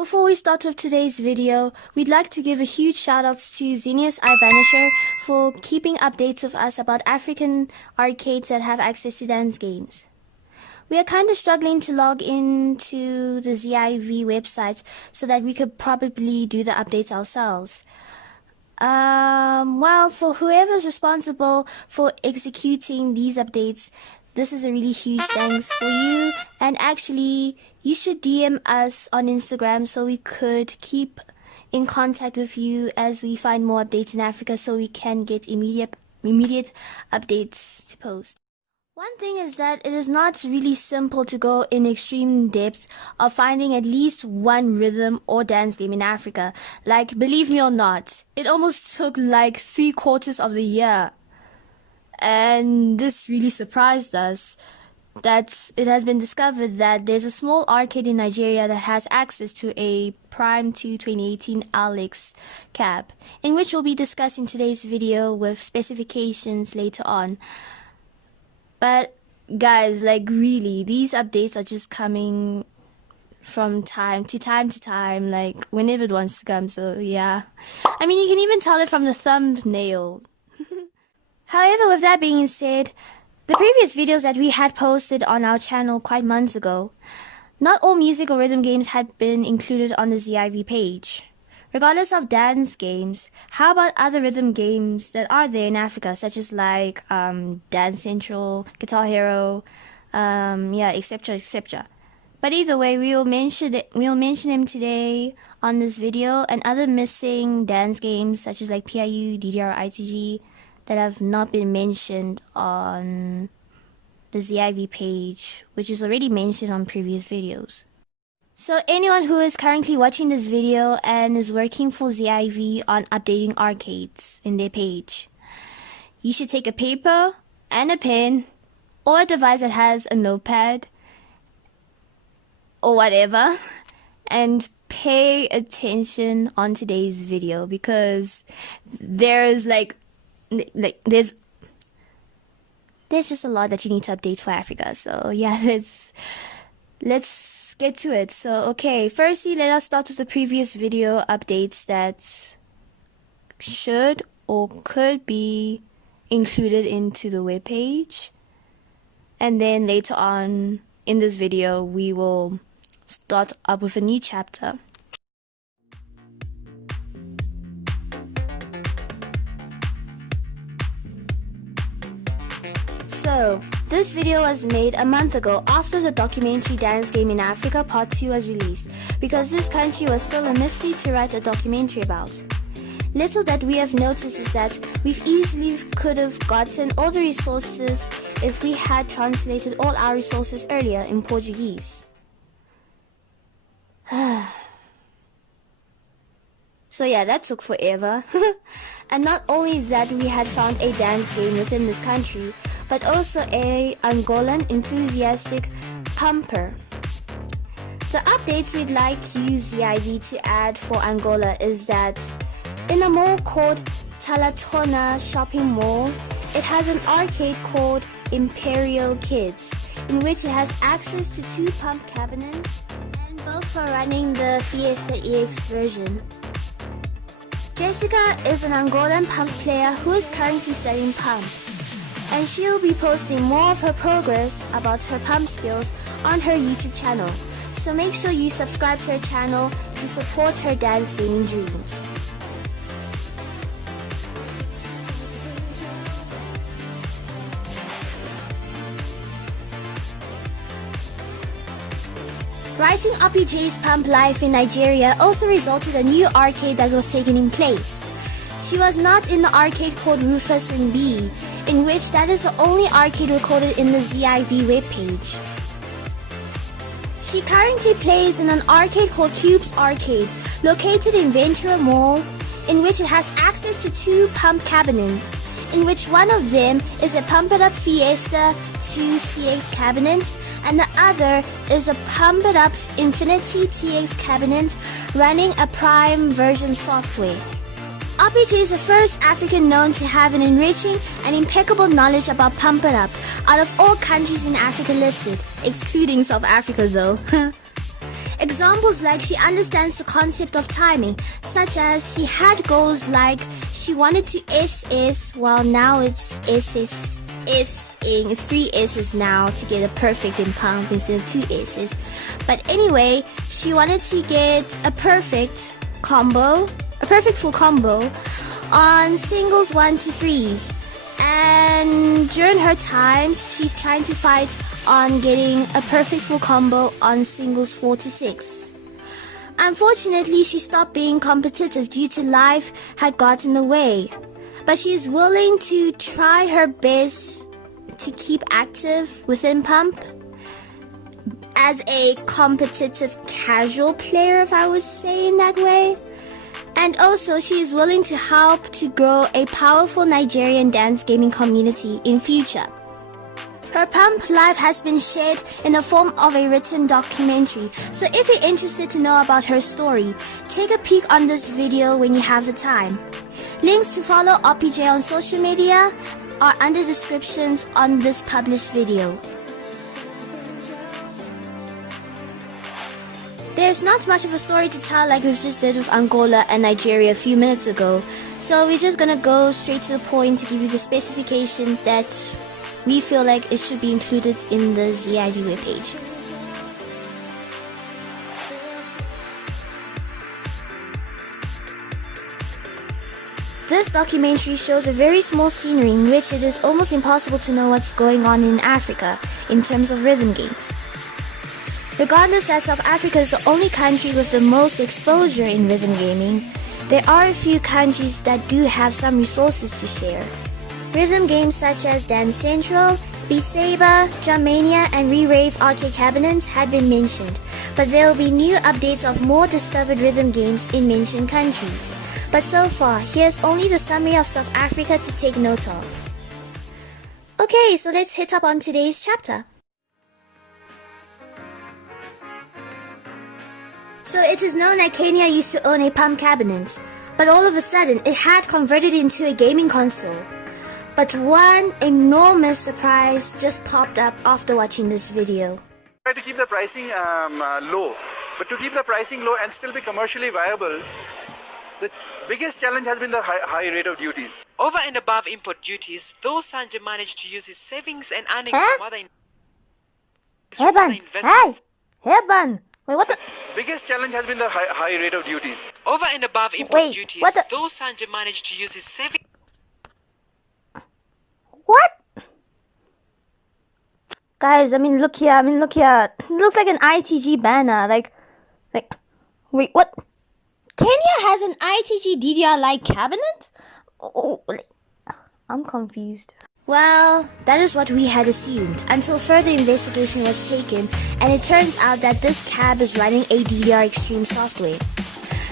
Before we start with today's video, we'd like to give a huge shout out to Xenius Ivanisher for keeping updates of us about African arcades that have access to dance games. We are kind of struggling to log into the ZIV website so that we could probably do the updates ourselves. Well, for whoever's responsible for executing these updates, this is a really huge thanks for you, and actually you should DM us on Instagram so we could keep in contact with you as we find more updates in Africa so we can get immediate updates to post. One thing is that it is not really simple to go in extreme depth of finding at least one rhythm or dance game in Africa. Like, believe me or not, it almost took like 3/4 of the year. And this really surprised us that it has been discovered that there's a small arcade in Nigeria that has access to a Prime 2 2018 Alex cap, in which we'll be discussing today's video with specifications later on. But guys, like really, these updates are just coming from time to time, like whenever it wants to come, so yeah. I mean, you can even tell it from the thumbnail. However, with that being said, the previous videos that we had posted on our channel quite months ago, not all music or rhythm games had been included on the ZIV page. Regardless of dance games, how about other rhythm games that are there in Africa, such as like Dance Central, Guitar Hero, etc. But either way, we'll mention them today on this video, and other missing dance games such as like PIU, DDR, ITG that have not been mentioned on the ZIV page, which is already mentioned on previous videos. So anyone who is currently watching this video and is working for ZIV on updating arcades in their page, you should take a paper and a pen or a device that has a notepad or whatever and pay attention on today's video, because there's there's just a lot that you need to update for Africa. So yeah, let's get to it. So okay, firstly, let us start with the previous video updates that should or could be included into the webpage, and then later on in this video we will start up with a new chapter. So, this video was made a month ago after the documentary Dance Game in Africa Part 2 was released, because this country was still a mystery to write a documentary about. Little that we have noticed is that we've easily could have gotten all the resources if we had translated all our resources earlier in Portuguese. So yeah, that took forever. And not only that we had found a dance game within this country, but also a Angolan enthusiastic pumper. The updates we'd like you ZIV to add for Angola is that in a mall called Talatona Shopping Mall, it has an arcade called Imperial Kids, in which it has access to 2 pump cabinets, and both are running the Fiesta EX version. Jessica is an Angolan pump player who is currently studying pump, and she'll be posting more of her progress about her pump skills on her YouTube channel, so make sure you subscribe to her channel to support her dance gaming dreams. Writing Oppyjay's pump life in Nigeria also resulted in a new arcade that was taken in place. She was not in the arcade called Rufus and B, in which that is the only arcade recorded in the ZIV webpage. She currently plays in an arcade called Cube's Arcade, located in Ventura Mall, in which it has access to 2 pump cabinets, in which one of them is a Pump It Up Fiesta 2 CX cabinet, and the other is a Pump It Up Infinity TX cabinet running a Prime version software. Oppyjay is the first African known to have an enriching and impeccable knowledge about Pump It Up out of all countries in Africa listed, excluding South Africa though. Examples like she understands the concept of timing, such as she had goals like she wanted to SS, well now it's SS. S-ing, it's 3 S's now to get a perfect in pump instead of 2 S's. But anyway, she wanted to get a perfect full combo on singles 1 to 3s. And during her times, she's trying to fight on getting a perfect full combo on singles 4 to 6. Unfortunately, she stopped being competitive due to life had gotten in the way. But she is willing to try her best to keep active within Pump as a competitive casual player, if I was saying that way. And also, she is willing to help to grow a powerful Nigerian dance gaming community in future. Her Pump life has been shared in the form of a written documentary, so if you're interested to know about her story, take a peek on this video when you have the time. Links to follow Oppyjay on social media are under descriptions on this published video. There's not much of a story to tell like we just did with Angola and Nigeria a few minutes ago, so we're just gonna go straight to the point to give you the specifications that we feel like it should be included in the ZIV webpage. This documentary shows a very small scenery in which it is almost impossible to know what's going on in Africa in terms of rhythm games. Regardless that South Africa is the only country with the most exposure in rhythm gaming, there are a few countries that do have some resources to share. Rhythm games such as Dance Central, Beat Saber, Drummania and Re-Rave arcade cabinets had been mentioned, but there will be new updates of more discovered rhythm games in mentioned countries. But so far, here's only the summary of South Africa to take note of. Okay, so let's hit up on today's chapter. So it is known that Kenya used to own a pump cabinet, but all of a sudden it had converted into a gaming console. But one enormous surprise just popped up after watching this video. Try to keep the pricing low, but to keep the pricing low and still be commercially viable, the biggest challenge has been the high rate of duties. Over and above import duties, though Sanjay managed to use his savings and earnings from other investments. Wait, what the? Biggest challenge has been the high rate of duties. Over and above import duties, though Sanjay managed to use his savings. What? Guys, look here. It looks like an ITG banner. Like, wait, what? Kenya has an ITG DDR-like cabinet? Oh, I'm confused. Well, that is what we had assumed until further investigation was taken, and it turns out that this cab is running a DDR Extreme software.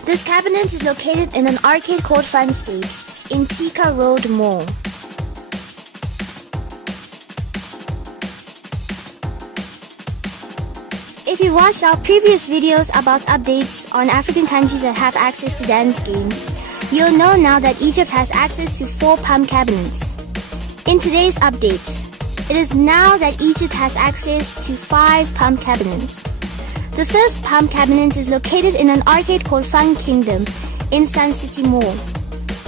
This cabinet is located in an arcade called Funscapes in Tika Road Mall. If you watched our previous videos about updates on African countries that have access to dance games, you'll know now that Egypt has access to 4 pump cabinets. In today's update, it is now that Egypt has access to 5 pump cabinets. The 5th pump cabinet is located in an arcade called Fun Kingdom in Sun City Mall,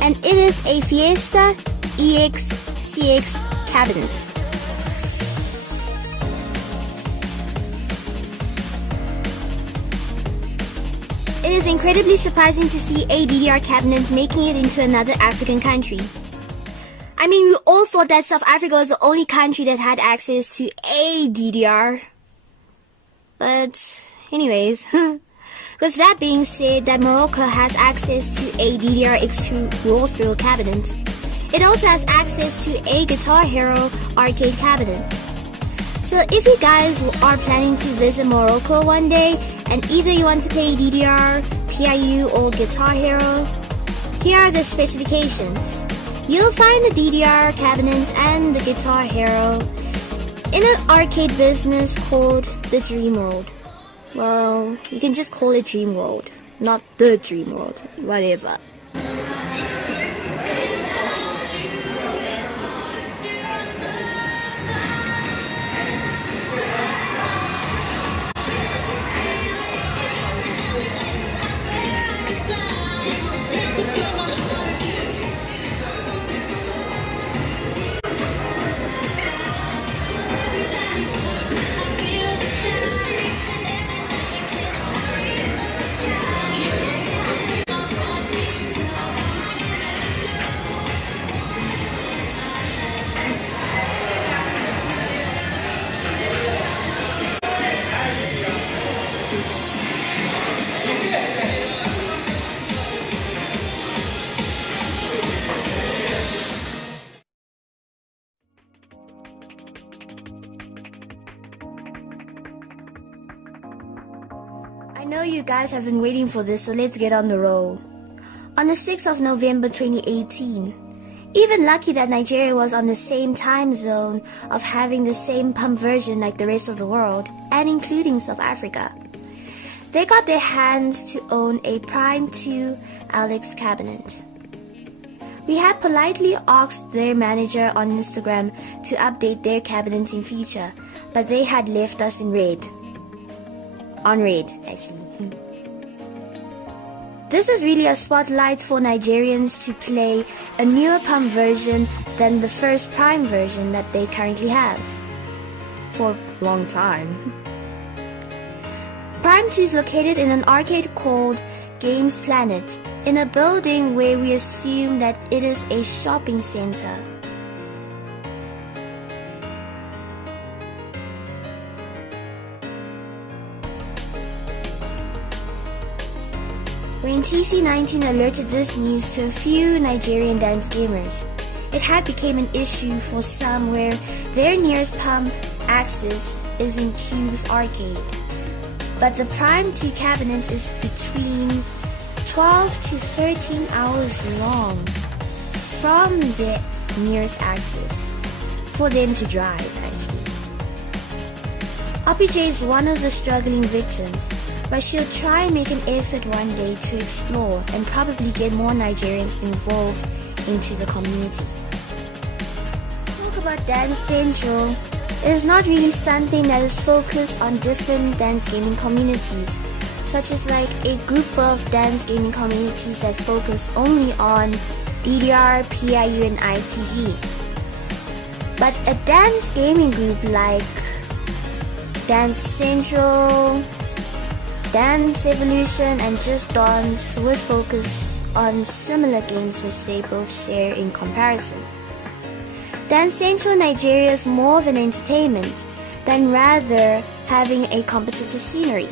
and it is a Fiesta EX-CX cabinet. It is incredibly surprising to see a DDR cabinet making it into another African country. We all thought that South Africa was the only country that had access to a DDR. But anyways, with that being said, that Morocco has access to a DDR X2 Raw Thrill cabinet. It also has access to a Guitar Hero arcade cabinet. So if you guys are planning to visit Morocco one day, and either you want to play DDR, PIU or Guitar Hero, here are the specifications. You'll find the DDR cabinet and the Guitar Hero in an arcade business called the Dream World. Well, you can just call it Dream World, not the Dream World, whatever. I know you guys have been waiting for this, so let's get on the roll. On the 6th of November 2018, even lucky that Nigeria was on the same time zone of having the same pump version like the rest of the world, and including South Africa, they got their hands to own a Prime 2 Alex cabinet. We had politely asked their manager on Instagram to update their cabineting feature, but they had left us in red. On red, actually. This is really a spotlight for Nigerians to play a newer pump version than the first Prime version that they currently have. For a long time. Prime 2 is located in an arcade called Games Planet, in a building where we assume that it is a shopping center. When TC19 alerted this news to a few Nigerian dance gamers, it had become an issue for some where their nearest pump access is in Cube's arcade. But the Prime 2 cabinet is between 12 to 13 hours long from their nearest access for them to drive, actually. Oppyjay is one of the struggling victims, but she'll try and make an effort one day to explore and probably get more Nigerians involved into the community. Talk about Dance Central. It is not really something that is focused on different dance gaming communities, such as like a group of dance gaming communities that focus only on DDR, PIU, and ITG. But a dance gaming group like Dance Central, Dance Evolution, and Just Dance would focus on similar games which they both share in comparison. Dance Central Nigeria is more of an entertainment than rather having a competitive scenery.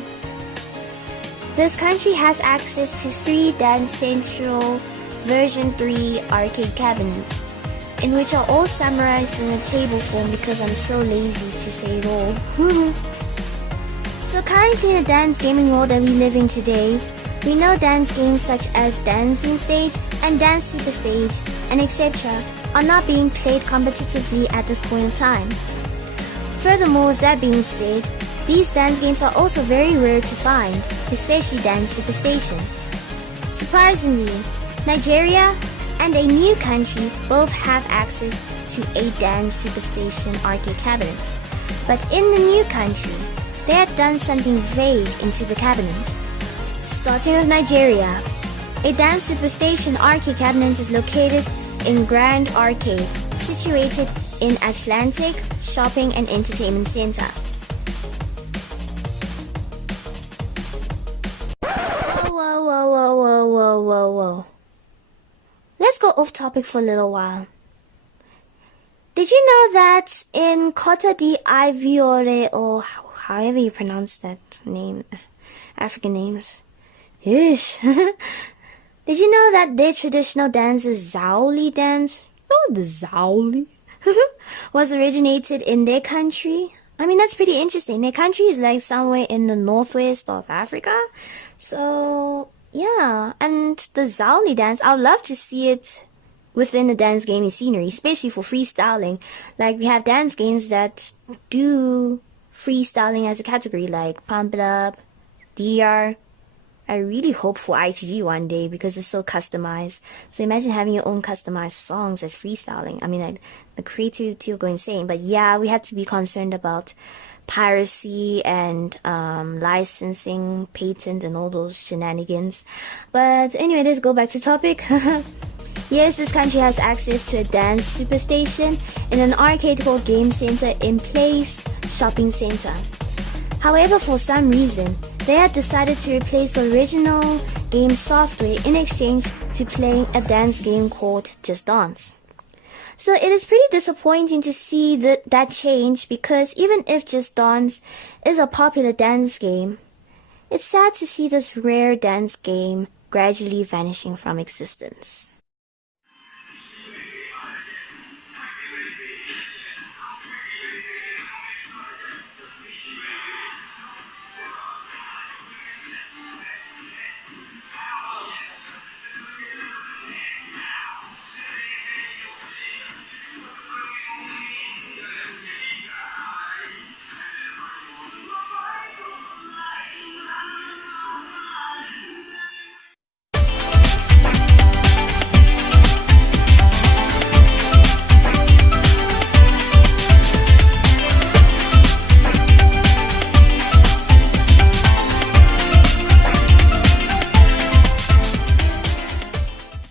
This country has access to 3 Dance Central version 3 arcade cabinets, in which are all summarized in a table form because I'm so lazy to say it all. So currently in the dance gaming world that we live in today, we know dance games such as Dancing Stage and Dance Super Stage and etc. are not being played competitively at this point in time. Furthermore, with that being said, these dance games are also very rare to find, especially Dance Superstation. Surprisingly, Nigeria and a new country both have access to a Dance Superstation arcade cabinet, but in the new country, they had done something vague into the cabinet. Starting with Nigeria, a Dance Superstation arcade cabinet is located in Grand Arcade, situated in Atlantic Shopping and Entertainment Center. Whoa. Let's go off topic for a little while. Did you know that in Cote d'Ivoire, or however you pronounce that name, African names, Ish. Did you know that their traditional dance is Zaoli dance? Oh, the Zaoli was originated in their country. I mean, that's pretty interesting. Their country is like somewhere in the northwest of Africa. So, yeah. And the Zaoli dance, I would love to see it within the dance gaming scenery, especially for freestyling. Like, we have dance games that do freestyling as a category, like Pump It Up, DDR. I really hope for ITG one day because it's so customized. So imagine having your own customized songs as freestyling. I mean, the creativity will go insane. But yeah, we have to be concerned about piracy and licensing, patent, and all those shenanigans. But anyway, let's go back to topic. Yes, this country has access to a dance superstation and an arcade called Game Center in Place Shopping Center. However, for some reason, they had decided to replace the original game software in exchange to playing a dance game called Just Dance. So it is pretty disappointing to see that change, because even if Just Dance is a popular dance game, it's sad to see this rare dance game gradually vanishing from existence.